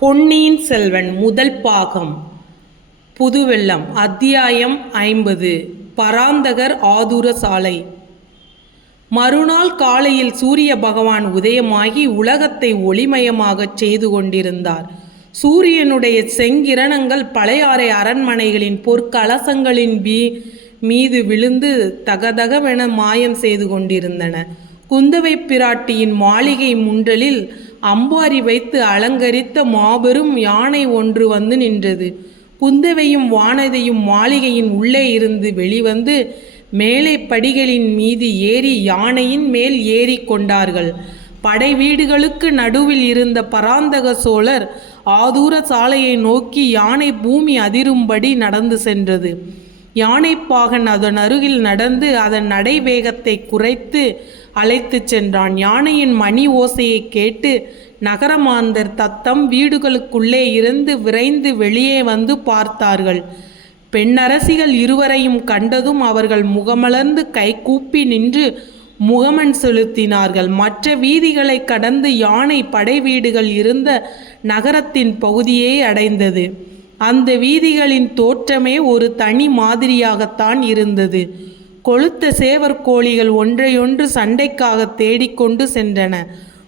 பொன்னியின் செல்வன் முதல் பாகம். புதுவெள்ளம் அத்தியாயம் ஐம்பது. பராந்தகர் ஆதுர சாலை மறுநாள் காலையில் சூரிய பகவான் உதயமாகி உலகத்தை ஒளிமயமாகச் செய்து கொண்டிருந்தார். சூரியனுடைய செங்கிரணங்கள் பழையாறை அரண்மனைகளின் பொற்கலசங்களின் பீ மீது விழுந்து தகதகவென மாயம் செய்து கொண்டிருந்தன. குந்தவை பிராட்டியின் மாளிகை முன்றலில் அம்பாரி வைத்து அலங்கரித்த மாபெரும் யானை ஒன்று வந்து நின்றது. குந்தவையும் வானதியும் மாளிகையின் உள்ளே இருந்து வெளிவந்து மேலே படிகளின் மீது ஏறி யானையின் மேல் ஏறி கொண்டார்கள். படை வீடுகளுக்கு நடுவில் இருந்த பராந்தக சோழர் ஆதூர சாலையை நோக்கி யானை பூமி அதிரும்படி நடந்து சென்றது. யானைப்பாகன் அதன் அருகில் நடந்து அதன் நடை வேகத்தை குறைத்து அழைத்துச் சென்றான். யானையின் மணி ஓசையை கேட்டு நகரமாந்தர் தத்தம் வீடுகளுக்குள்ளே இருந்து விரைந்து வெளியே வந்து பார்த்தார்கள். பெண்ணரசிகள் இருவரையும் கண்டதும் அவர்கள் முகமலர்ந்து கைகூப்பி நின்று முகமன் செலுத்தினார்கள். மற்ற வீதிகளை கடந்து யானை படை வீடுகள் இருந்த நகரத்தின் பகுதியை அடைந்தது. அந்த வீதிகளின் தோற்றமே ஒரு தனி மாதிரியாகத்தான் இருந்தது. கொளுத்த சேவற்கோழிகள் ஒன்றையொன்று சண்டைக்காக தேடிக்கொண்டு சென்றன.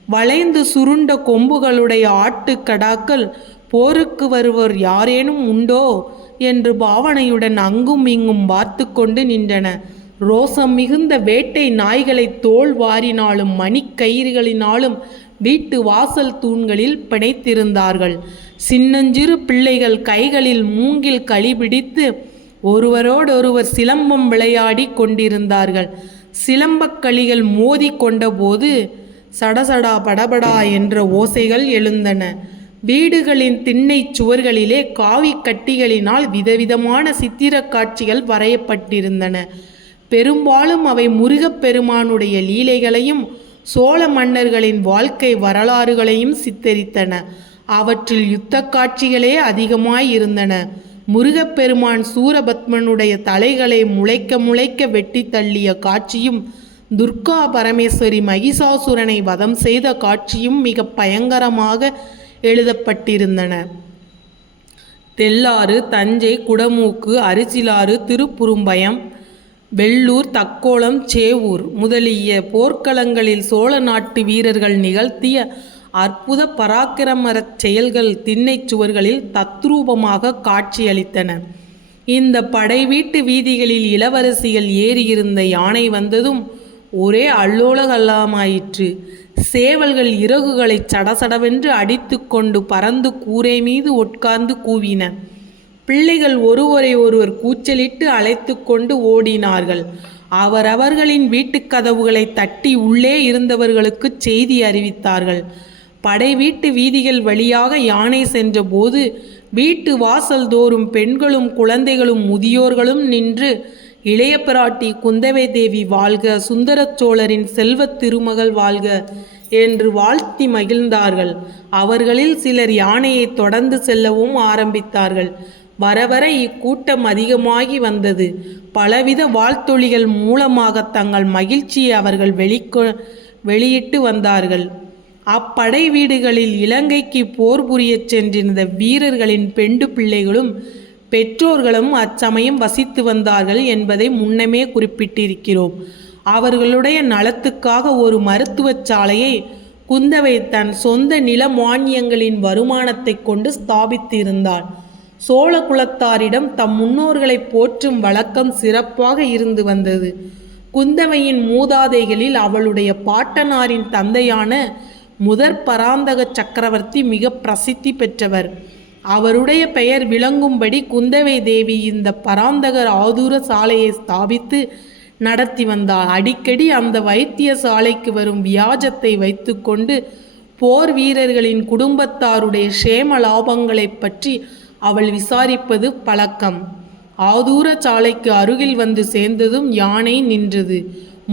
வளைந்து சுருண்ட கொம்புகளுடைய ஆட்டுக்கடாக்கள் போருக்கு வருவர் யாரேனும் உண்டோ என்று பாவனையுடன் அங்கும் இங்கும் பார்த்து கொண்டு நின்றன. ரோசம் மிகுந்த வேட்டை நாய்களை தோல் வாரினாலும் மணிக்கயிறுகளினாலும் வீட்டு வாசல் தூண்களில் பிணைத்திருந்தார்கள். சின்னஞ்சிறு பிள்ளைகள் கைகளில் மூங்கில் களிபிடித்து ஒருவரோடொருவர் சிலம்பம் விளையாடி கொண்டிருந்தார்கள். சிலம்பக்களிகள் மோதி கொண்டபோது சடசடா படபடா என்ற ஓசைகள் எழுந்தன. வீடுகளின் திண்ணை சுவர்களிலே காவி கட்டிகளினால் விதவிதமான சித்திரக் காட்சிகள் வரையப்பட்டிருந்தன. பெரும்பாலும் அவை முருகப்பெருமானுடைய லீலைகளையும் சோழ மன்னர்களின் வாழ்க்கை வரலாறுகளையும் சித்தரித்தன. அவற்றில் யுத்த காட்சிகளே அதிகமாய் இருந்தன முருகப்பெருமான் சூரபத்மனுடைய தலைகளை முளைக்க முளைக்க வெட்டி தள்ளிய காட்சியும் துர்கா பரமேஸ்வரி மகிஷாசுரனை வதம் செய்த காட்சியும் மிக பயங்கரமாக எழுதப்பட்டிருந்தன. தெல்லாறு தஞ்சை குடமூக்கு அரிசிலாறு திருப்புறும்பயம் வெள்ளூர் தக்கோலம் சேவூர் முதலிய போர்க்களங்களில் சோழ நாட்டு வீரர்கள் நிகழ்த்திய அற்புத பராக்கிரமரச் செயல்கள் திண்ணைச் சுவர்களில் தத்ரூபமாக காட்சியளித்தன. இந்த படை வீட்டு வீதிகளில் இளவரசிகள் ஏறியிருந்த யானை வந்ததும் ஒரே அல்லோலகல்லாமாயிற்று. சேவல்கள் இறகுகளை சடசடவென்று அடித்து கொண்டு பறந்து கூரை மீது உட்கார்ந்து கூவின. பிள்ளைகள் ஒருவரை ஒருவர் கூச்சலிட்டு அழைத்து கொண்டு ஓடினார்கள். அவரவர்களின் வீட்டுக் கதவுகளை தட்டி உள்ளே இருந்தவர்களுக்கு செய்தி அறிவித்தார்கள். படை வீட்டு வீதிகள் வழியாக யானை சென்றபோது வீட்டு வாசல் தோறும் பெண்களும் குழந்தைகளும் முதியோர்களும் நின்று இளைய பிராட்டி குந்தவை தேவி வாழ்க சுந்தரச்சோழரின் செல்வத் திருமகள் வாழ்க என்று வாழ்த்தி மகிழ்ந்தார்கள். அவர்களில் சிலர் யானையை தொடர்ந்து செல்லவும் ஆரம்பித்தார்கள். வர வர இக்கூட்டம் அதிகமாகி வந்தது. பலவித வாழ்த்தொழிகள் மூலமாக தங்கள் மகிழ்ச்சியை அவர்கள் வெளிக்கொ வெளியிட்டு வந்தார்கள். அப்படை வீடுகளில் இலங்கைக்கு போர் புரியச் சென்றிருந்த வீரர்களின் பெண்டு பிள்ளைகளும் பெற்றோர்களும் அச்சமயம் வசித்து வந்தார்கள் என்பதை முன்னமே குறிப்பிட்டிருக்கிறோம். அவர்களுடைய நலத்துக்காக ஒரு மருத்துவச் சாலையை குந்தவை தன் சொந்த நில மானியங்களின் வருமானத்தை கொண்டு ஸ்தாபித்திருந்தாள். சோழ குலத்தாரிடம் தம் முன்னோர்களை போற்றும் வழக்கம் சிறப்பாக இருந்து வந்தது. குந்தவையின் மூதாதைகளில் அவளுடைய பாட்டனாரின் தந்தையான முதற் பராந்தக சக்கரவர்த்தி மிக பிரசித்தி பெற்றவர். அவருடைய பெயர் விளங்கும்படி குந்தவை தேவி இந்த பராந்தகர் ஆதூர சாலையை ஸ்தாபித்து நடத்தி வந்தாள். அடிக்கடி அந்த வைத்திய சாலைக்கு வரும் வியாஜத்தை வைத்துக்கொண்டு போர் வீரர்களின் குடும்பத்தாருடைய சேம லாபங்களை பற்றி அவள் விசாரிப்பது பழக்கம். ஆதூர சாலைக்கு அருகில் வந்து சேர்ந்ததும் யானை நின்றது.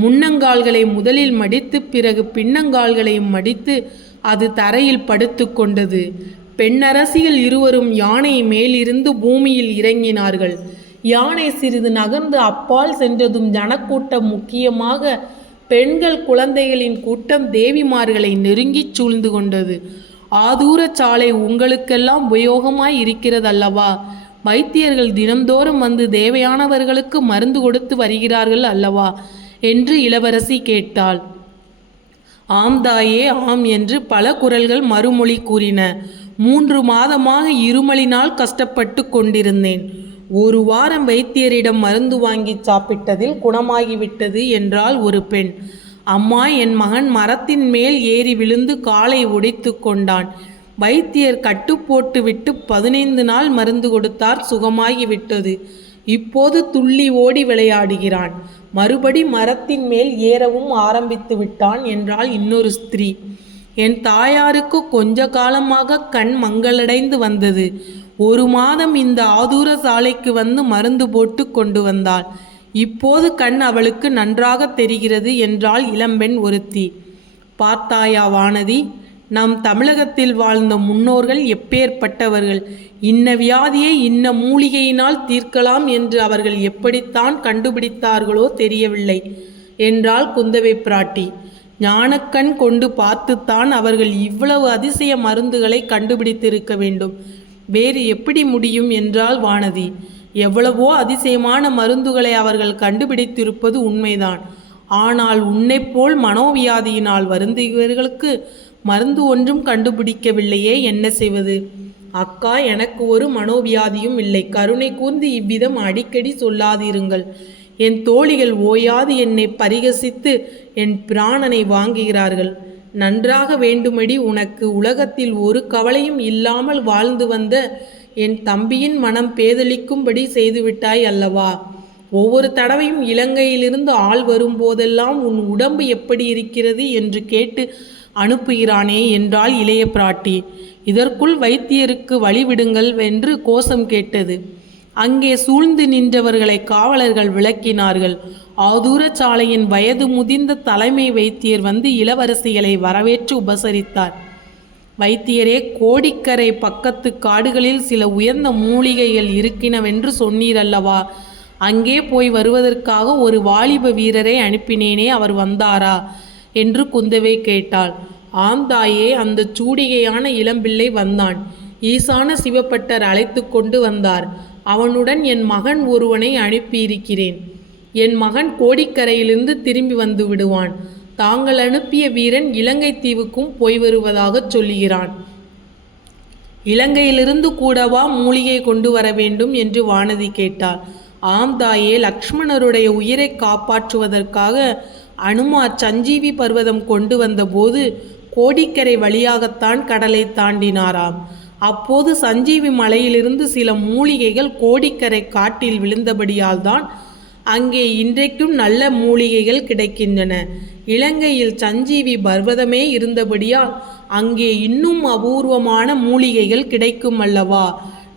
முன்னங்கால்களை முதலில் மடித்து பிறகு பின்னங்கால்களையும் மடித்து அது தரையில் படுத்து கொண்டது. பெண்ணரசிகள் இருவரும் யானை மேலிருந்து பூமியில் இறங்கினார்கள். யானை சிறிது நகர்ந்து அப்பால் சென்றதும் ஜனக்கூட்டம் முக்கியமாக பெண்கள் குழந்தைகளின் கூட்டம் தேவிமார்களை நெருங்கிச் சூழ்ந்து கொண்டது. ஆதூரச் சாலை உங்களுக்கெல்லாம் உபயோகமாய் இருக்கிறதல்லவா? வைத்தியர்கள் தினந்தோறும் வந்து தேவையானவர்களுக்கு மருந்து கொடுத்து வருகிறார்கள் அல்லவா? என்று இளவரசி கேட்டாள். ஆம் தாயே ஆம் என்று பல குரல்கள் மறுமொழி கூறின. மூன்று மாதமாக இருமலினால் கஷ்டப்பட்டு கொண்டிருந்தேன். ஒரு வாரம் வைத்தியரிடம் மருந்து வாங்கி சாப்பிட்டதில் குணமாகிவிட்டது என்றால் ஒரு பெண். அம்மா என் மகன் மரத்தின் மேல் ஏறி விழுந்து காலை உடைத்து கொண்டான். வைத்தியர் கட்டு போட்டுவிட்டு பதினைந்து நாள் மருந்து கொடுத்தார் சுகமாகிவிட்டது. இப்போது துள்ளி ஓடி விளையாடுகிறான். மறுபடி மரத்தின் மேல் ஏறவும் ஆரம்பித்து விட்டான் என்றாள் இன்னொரு ஸ்திரீ. என் தாயாருக்கு கொஞ்ச காலமாக கண் மங்களடைந்து வந்தது. ஒரு மாதம் இந்த ஆதூர சாலைக்கு வந்து மருந்து போட்டு கொண்டு வந்தாள். இப்போது கண் அவளுக்கு நன்றாக தெரிகிறது என்றாள் இளம்பெண் ஒருத்தி. பார்த்தாயா வானதி? நம் தமிழகத்தில் வாழ்ந்த முன்னோர்கள் எப்பேற்பட்டவர்கள்? இன்ன வியாதியை இன்ன மூலிகையினால் தீர்க்கலாம் என்று அவர்கள் எப்படித்தான் கண்டுபிடித்தார்களோ தெரியவில்லை. என்றாள் குந்தவை பிராட்டி. ஞானக்கண் கொண்டு பார்த்துத்தான் அவர்கள் இவ்வளவு அதிசய மருந்துகளை கண்டுபிடித்திருக்க வேண்டும். வேறு எப்படி முடியும் என்றால் வானதி. எவ்வளவோ அதிசயமான மருந்துகளை அவர்கள் கண்டுபிடித்திருப்பது உண்மைதான். ஆனால் உன்னைப் போல் மனோவியாதியினால் வருந்துகிறவர்களுக்கு மருந்து ஒன்றும் கண்டுபிடிக்கவில்லையே என்ன செய்வது? அக்கா எனக்கு ஒரு மனோவியாதியும் இல்லை. கருணை கூர்ந்து இவ்விதம் அடிக்கடி சொல்லாதிருங்கள். என் தோழிகள் ஓயாது என்னை பரிகசித்து என் பிராணனை வாங்குகிறார்கள். நன்றாக வேண்டுமடி உனக்கு உலகத்தில் ஒரு கவலையும் இல்லாமல் வாழ்ந்து வந்த என் தம்பியின் மனம் பேதலிக்கும்படி செய்துவிட்டாய் அல்லவா? ஒவ்வொரு தடவையும் இலங்கையிலிருந்து ஆள் வரும்போதெல்லாம் உன் உடம்பு எப்படி இருக்கிறது என்று கேட்டு அனுப்புகிறானே என்றாள் இளைய பிராட்டி. இதற்குள் வைத்தியருக்கு வழிவிடுங்கள் என்று கோஷம் கேட்டது. அங்கே சூழ்ந்து நின்றவர்களை காவலர்கள் விளக்கினார்கள். ஆதூர சாலையின் வயது முதிர்ந்த தலைமை வைத்தியர் வந்து இளவரசிகளை வரவேற்று உபசரித்தார். வைத்தியரே கோடிக்கரை பக்கத்து காடுகளில் சில உயர்ந்த மூலிகைகள் இருக்கினவென்று சொன்னீரல்லவா? அங்கே போய் வருவதற்காக ஒரு வாலிப வீரரை அனுப்பினேனே அவர் வந்தாரா? என்று குந்தவை கேட்டாள். ஆம் தாயே அந்த சூடிகையான இளம்பிள்ளை வந்தான். ஈசான சிவப்பட்டர் அழைத்து கொண்டு வந்தார். அவனுடன் என் மகன் ஒருவனை அனுப்பியிருக்கிறேன். என் மகன் கோடிக்கரையிலிருந்து திரும்பி வந்து விடுவான். தாங்கள் அனுப்பிய வீரன் இலங்கை தீவுக்கும் போய் வருவதாகச் சொல்லுகிறான். இலங்கையிலிருந்து கூடவா மூலிகை கொண்டு வர வேண்டும்? என்று வானதி கேட்டாள். ஆம் தாயே லக்ஷ்மணருடைய உயிரை காப்பாற்றுவதற்காக அனுமா சஞ்சீவி பர்வதம் கொண்டு வந்தபோது கோடிக்கரை வழியாகத்தான் கடலை தாண்டினாராம். அப்போது சஞ்சீவி மலையிலிருந்து சில மூலிகைகள் கோடிக்கரை காட்டில் விழுந்தபடியால் தான் அங்கே இன்றைக்கும் நல்ல மூலிகைகள் கிடைக்கின்றன. இலங்கையில் சஞ்சீவி பர்வதமே இருந்தபடியால் அங்கே இன்னும் அபூர்வமான மூலிகைகள் கிடைக்கும் அல்லவா?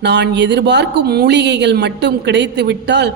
நான் எதிர்பார்க்கும் மூலிகைகள் மட்டும் கிடைத்துவிட்டால்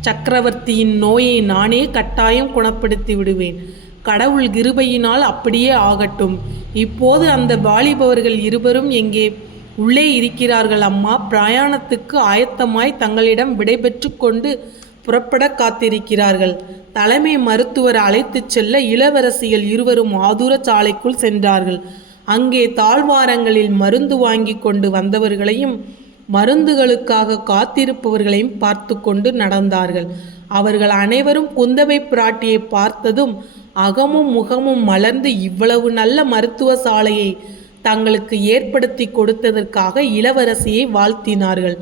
சக்கரவர்த்தியின் நோயை நானே கட்டாயம் குணப்படுத்தி விடுவேன். கடவுள் கிருபையினால் அப்படியே ஆகட்டும். இப்போது அந்த வாலிபவர்கள் இருவரும் எங்கே? உள்ளே இருக்கிறார்கள் அம்மா. பிரயாணத்துக்கு ஆயத்தமாய் தங்களிடம் விடைபெற்று கொண்டு புறப்பட காத்திருக்கிறார்கள். தலைமை மருத்துவர் அழைத்துச் செல்ல இளவரசிகள் இருவரும் ஆதூர சாலைக்குள் சென்றார்கள். அங்கே தாழ்வாரங்களில் மருந்து வாங்கி கொண்டு வந்தவர்களையும் மருந்துகளுக்காக காத்திருப்பவர்களையும் பார்த்து கொண்டு நடந்தார்கள். அவர்கள் அனைவரும் குந்தவை பிராட்டியை பார்த்ததும் அகமும் முகமும் மலர்ந்து இவ்வளவு நல்ல மருத்துவ சாலையை தங்களுக்கு ஏற்படுத்தி கொடுத்ததற்காக இளவரசியை வாழ்த்தினார்கள்.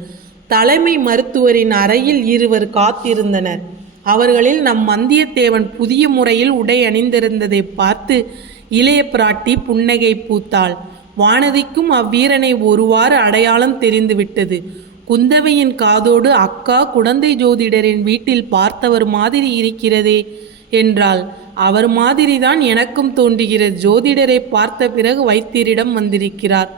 தலைமை மருத்துவரின் அறையில் இருவர் காத்திருந்தனர். அவர்களில் நம் வந்தியத்தேவன் புதிய முறையில் உடை அணிந்திருந்ததை பார்த்து இளைய பிராட்டி புன்னகை பூத்தாள். வானதிக்கும் அவ்வீரனை ஒருவாறு அடையாளம் தெரிந்துவிட்டது. குந்தவையின் காதோடு அக்கா குழந்தை ஜோதிடரின் வீட்டில் பார்த்தவர் மாதிரி இருக்கிறதே என்றாள். அவர் மாதிரிதான் எனக்கும் தோன்றுகிறது. ஜோதிடரை பார்த்த பிறகு வைத்தியரிடம் வந்திருக்கிறார்.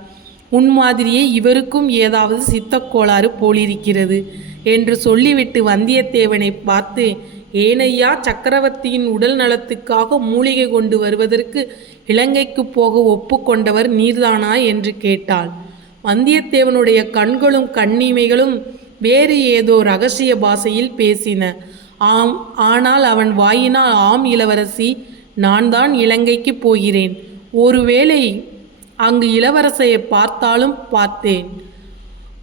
உன் மாதிரியே இவருக்கும் ஏதாவது சித்தக்கோளாறு போலிருக்கிறது என்று சொல்லிவிட்டு வந்தியத்தேவனை பார்த்து ஏனையா சக்கரவர்த்தியின் உடல் நலத்துக்காக மூலிகை கொண்டு வருவதற்கு இலங்கைக்கு போக ஒப்புக்கொண்டவர் நீர்தானா என்று கேட்டாள். வந்தியத்தேவனுடைய கண்களும் கண்ணிமைகளும் வேறு ஏதோ ரகசிய பாஷையில் பேசின. ஆம் ஆனால் அவன் வாயினால் ஆம் இளவரசி நான் தான் இலங்கைக்கு போகிறேன். ஒருவேளை அங்கு இளவரசையை பார்த்தாலும் பார்த்தேன்.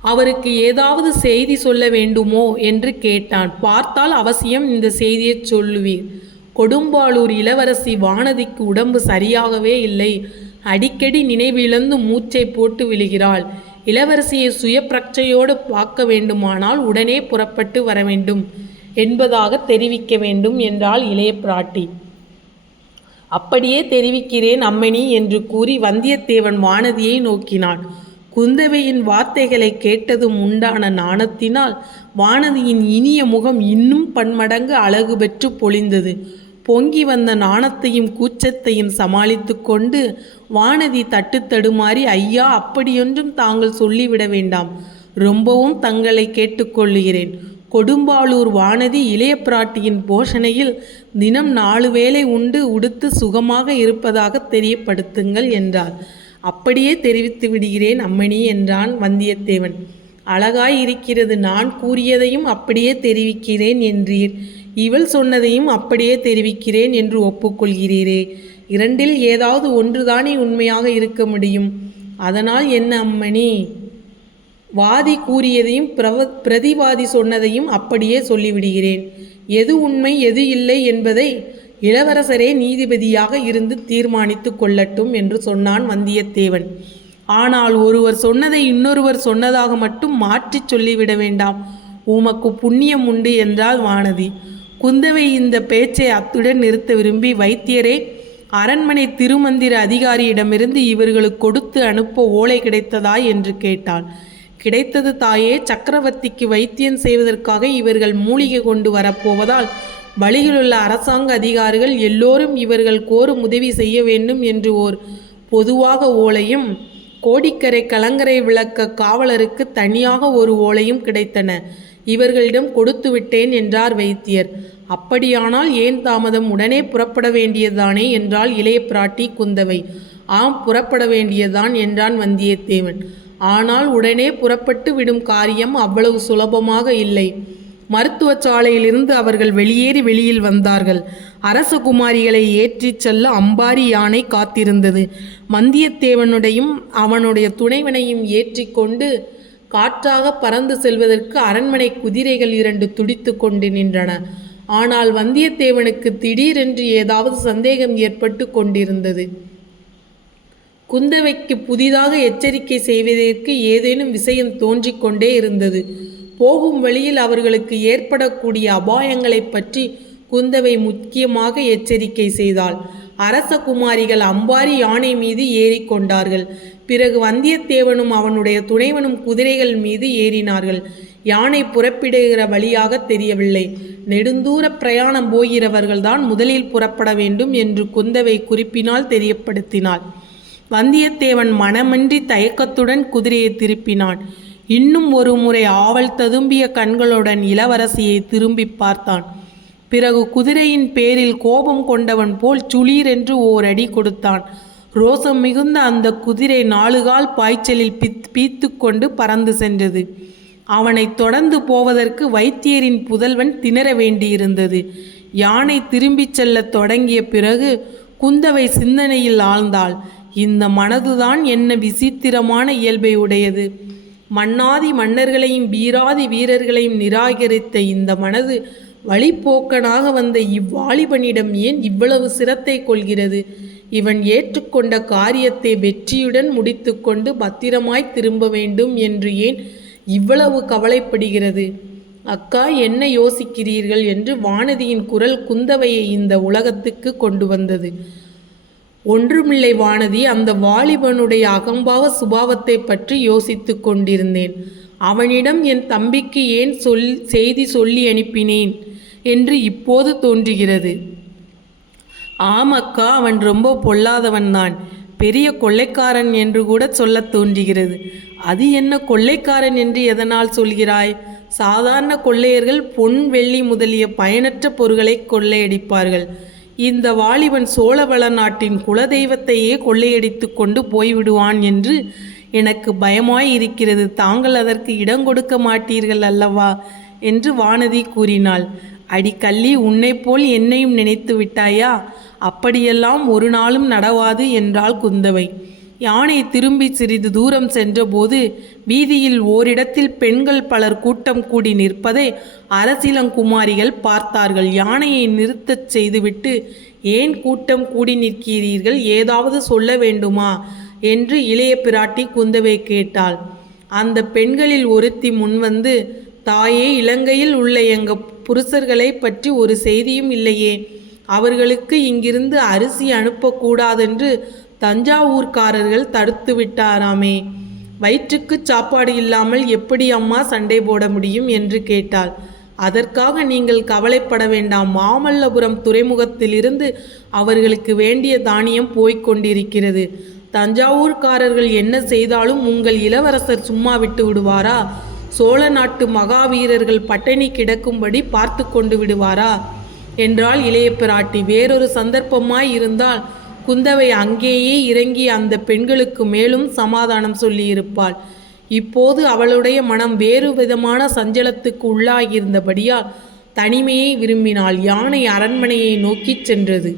அவருக்கு ஏதாவது செய்தி சொல்ல வேண்டுமோ என்று கேட்டான். பார்த்தால் அவசியம் இந்த செய்தியை சொல்லுவீர். கொடும்பாளூர் இளவரசி வானதிக்கு உடம்பு சரியாகவே இல்லை. அடிக்கடி நினைவிழந்து மூச்சை போட்டு விழுகிறாள். இளவரசியை சுயப்பிரச்சையோடு பார்க்க வேண்டுமானால் உடனே புறப்பட்டு வர வேண்டும் என்பதாக தெரிவிக்க வேண்டும் என்றாள் இளைய பிராட்டி. அப்படியே தெரிவிக்கிறேன் அம்மணி என்று கூறி வந்தியத்தேவன் வானதியை நோக்கினான். குந்தவையின் வார்த்தைகளை கேட்டதும் உண்டான நாணத்தினால் வானதியின் இனிய முகம் இன்னும் பன்மடங்கு அழகு பெற்று பொழிந்தது. பொங்கி வந்த நாணத்தையும் கூச்சத்தையும் சமாளித்து கொண்டு வானதி தட்டு தடுமாறி ஐயா அப்படியொன்றும் தாங்கள் சொல்லிவிட வேண்டாம். ரொம்பவும் தங்களை கேட்டுக்கொள்ளுகிறேன் கொடும்பாளூர் வானதி இளைய பிராட்டியின் போஷணையில் தினம் நாலு வேளை உண்டு உடுத்து சுகமாக இருப்பதாக தெரியப்படுத்துங்கள் என்றார் அப்படியே தெரிவித்து விடுகிறேன் அம்மணி என்றான் வந்தியத்தேவன். அழகாய் இருக்கிறது நான் கூறியதையும் அப்படியே தெரிவிக்கிறேன் என்றீர். இவள் சொன்னதையும் அப்படியே தெரிவிக்கிறேன் என்று ஒப்புக்கொள்கிறீரே. இரண்டில் ஏதாவது ஒன்றுதானே உண்மையாக இருக்க முடியும். அதனால் என்ன அம்மணி? வாதி கூறியதையும் பிரவ பிரதிவாதி சொன்னதையும் அப்படியே சொல்லிவிடுகிறேன். எது உண்மை எது இல்லை என்பதை இளவரசரே நீதிபதியாக இருந்து தீர்மானித்து கொள்ளட்டும் என்று சொன்னான் வந்தியத்தேவன். ஆனால் ஒருவர் சொன்னதை இன்னொருவர் சொன்னதாக மட்டும் மாற்றிச் சொல்லிவிட வேண்டாம். உமக்கு புண்ணியம் உண்டு என்றால் வானதி. குந்தவை இந்த பேச்சை அத்துடன் நிறுத்த விரும்பி வைத்தியரே அரண்மனை திருமந்திர அதிகாரியிடமிருந்து இவர்களுக்கு கொடுத்து அனுப்ப ஓலை கிடைத்ததா? என்று கேட்டாள் கிடைத்தது தாயே சக்கரவர்த்திக்கு வைத்தியம் செய்வதற்காக இவர்கள் மூலிகை கொண்டு வரப்போவதால் வழியிலுள்ள அரசாங்க அதிகாரிகள் எல்லோரும் இவர்கள் கோரும் உதவி செய்ய வேண்டும் என்று ஓர் பொதுவாக ஓலையும் கோடிக்கரை கலங்கரை விளக்க காவலருக்கு தனியாக ஒரு ஓலையும் கிடைத்தன. இவர்களிடம் கொடுத்து விட்டேன் என்றார் வைத்தியர். அப்படியானால் ஏன் தாமதம் உடனே புறப்பட வேண்டியதானே என்றால் இளைய பிராட்டி குந்தவை. ஆம் புறப்பட வேண்டியதான் என்றான் வந்தியத்தேவன். ஆனால் உடனே புறப்பட்டு விடும் காரியம் அவ்வளவு சுலபமாக இல்லை. மருத்துவ சாலையிலிருந்து அவர்கள் வெளியேறி வெளியில் வந்தார்கள். அரச குமாரிகளை ஏற்றிச் செல்ல அம்பாரி யானை காத்திருந்தது. வந்தியத்தேவனுடையும் அவனுடைய துணைவனையும் ஏற்றிக்கொண்டு காற்றாக பறந்து செல்வதற்கு அரண்மனை குதிரைகள் இரண்டு துடித்து கொண்டு நின்றன. ஆனால் வந்தியத்தேவனுக்கு திடீரென்று ஏதாவது சந்தேகம் ஏற்பட்டு கொண்டிருந்தது. குந்தவைக்கு புதிதாக எச்சரிக்கை செய்வதற்கு ஏதேனும் விஷயம் தோன்றிக்கொண்டே இருந்தது. போகும் வழியில் அவர்களுக்கு ஏற்படக்கூடிய அபாயங்களைப் பற்றி குந்தவை முக்கியமாக எச்சரிக்கை செய்தாள். அரச குமாரிகள் அம்பாரி யானை மீது ஏறிக்கொண்டார்கள் பிறகு வந்தியத்தேவனும் அவனுடைய துணைவனும் குதிரைகள் மீது ஏறினார்கள். யானை புறப்படுகிற வழியாக தெரியவில்லை. நெடுந்தூர பிரயாணம் போகிறவர்கள்தான் முதலில் புறப்பட வேண்டும் என்று குந்தவை குறிப்பினால் தெரியப்படுத்தினாள். வந்தியத்தேவன் மனமின்றி தயக்கத்துடன் குதிரையை திருப்பினான். இன்னும் ஒரு முறை ஆவல் ததும்பிய கண்களுடன் இளவரசியை திரும்பி பார்த்தான். பிறகு குதிரையின் பேரில் கோபம் கொண்டவன் போல் சுளீரென்று ஓரடி கொடுத்தான். ரோசம் மிகுந்த அந்த குதிரை நாலுகால் பாய்ச்சலில் பித் பீத்து கொண்டு பறந்து சென்றது. அவனை தொடர்ந்து போவதற்கு வைத்தியரின் புதல்வன் திணற வேண்டியிருந்தது. யானை திரும்பிச் செல்லத் தொடங்கிய பிறகு குந்தவை சிந்தனையில் ஆழ்ந்தாள். இந்த மனதுதான் என்ன விசித்திரமான இயல்பை உடையது. மன்னாதி மன்னர்களையும் வீராதி வீரர்களையும் நிராகரித்த இந்த மனது வழிப்போக்கனாக வந்த இவ்வாலிபனிடம் ஏன் இவ்வளவு சிரத்தை கொள்கிறது? இவன் ஏற்றுக்கொண்ட காரியத்தை வெற்றியுடன் முடித்துக்கொண்டு பத்திரமாய் திரும்ப வேண்டும் என்று ஏன் இவ்வளவு கவலைப்படுகிறது? அக்கா என்ன யோசிக்கிறீர்கள்? என்று வானதியின் குரல் குந்தவையை இந்த உலகத்துக்கு கொண்டு வந்தது. ஒன்றுமில்லை வானதி அந்த வாலிபனுடைய அகம்பாவ சுபாவத்தை பற்றி யோசித்து கொண்டிருந்தேன். அவனிடம் என் தம்பிக்கு ஏன் சொல் செய்தி சொல்லி அனுப்பினேன் என்று இப்போது தோன்றுகிறது. ஆமக்கா அவன் ரொம்ப பொல்லாதவன் தான். பெரிய கொள்ளைக்காரன் என்று கூட சொல்லத் தோன்றுகிறது. அது என்ன கொள்ளைக்காரன் என்று எதனால் சொல்கிறாய்? சாதாரண கொள்ளையர்கள் பொன் வெள்ளி முதலிய பயனற்ற பொருட்களை கொள்ளையடிப்பார்கள். இந்த வாலிபன் சோழவள நாட்டின் குலதெய்வத்தையே கொள்ளையடித்து கொண்டு போய்விடுவான் என்று எனக்கு பயமாய் இருக்கிறது தாங்கள் அதற்கு இடம் கொடுக்க மாட்டீர்கள் அல்லவா? என்று வானதி கூறினாள். அடி கள்ளி உன்னைப் போல் என்னையும் நினைத்து விட்டாயா? அப்படியெல்லாம் ஒரு நாளும் நடவாது என்றாள் குந்தவை. யானை திரும்பி சிறிது தூரம் சென்றபோது வீதியில் ஓரிடத்தில் பெண்கள் பலர் கூட்டம் கூடி நிற்பதை அரசிலங்குமாரிகள் பார்த்தார்கள். யானையை நிறுத்தச் செய்துவிட்டு ஏன் கூட்டம் கூடி நிற்கிறீர்கள்? ஏதாவது சொல்ல வேண்டுமா என்று இளைய பிராட்டி குந்தவை கேட்டாள். அந்த பெண்களில் ஒருத்தி முன்வந்து தாயே இலங்கையில் உள்ள எங்க புருஷர்களை பற்றி ஒரு செய்தியும் இல்லையே. அவர்களுக்கு இங்கிருந்து அரிசி அனுப்பக்கூடாதென்று தஞ்சாவூர்காரர்கள் தடுத்து விட்டாராமே. வயிற்றுக்கு சாப்பாடு இல்லாமல் எப்படி அம்மா சண்டை போட முடியும் என்று கேட்டாள். அதற்காக நீங்கள் கவலைப்பட வேண்டாம். மாமல்லபுரம் துறைமுகத்திலிருந்து அவர்களுக்கு வேண்டிய தானியம் போய்க் கொண்டிருக்கிறது. தஞ்சாவூர்காரர்கள் என்ன செய்தாலும் உங்கள் இளவரசர் சும்மா விட்டு விடுவாரா? சோழ நாட்டு மகாவீரர்கள் பட்டினி கிடக்கும்படி பார்த்து கொண்டு விடுவாரா? என்றால் இளைய பிராட்டி வேறொரு சந்தர்ப்பமாய் இருந்தால் குந்தவை அங்கேயே இறங்கி அந்த பெண்களுக்கு மேலும் சமாதானம் சொல்லியிருப்பாள். இப்போது அவளுடைய மனம் வேறு விதமான சஞ்சலத்துக்கு உள்ளாகியிருந்தபடியால் தனிமையை விரும்பினாள். யானை அரண்மனையை நோக்கிச் சென்றது.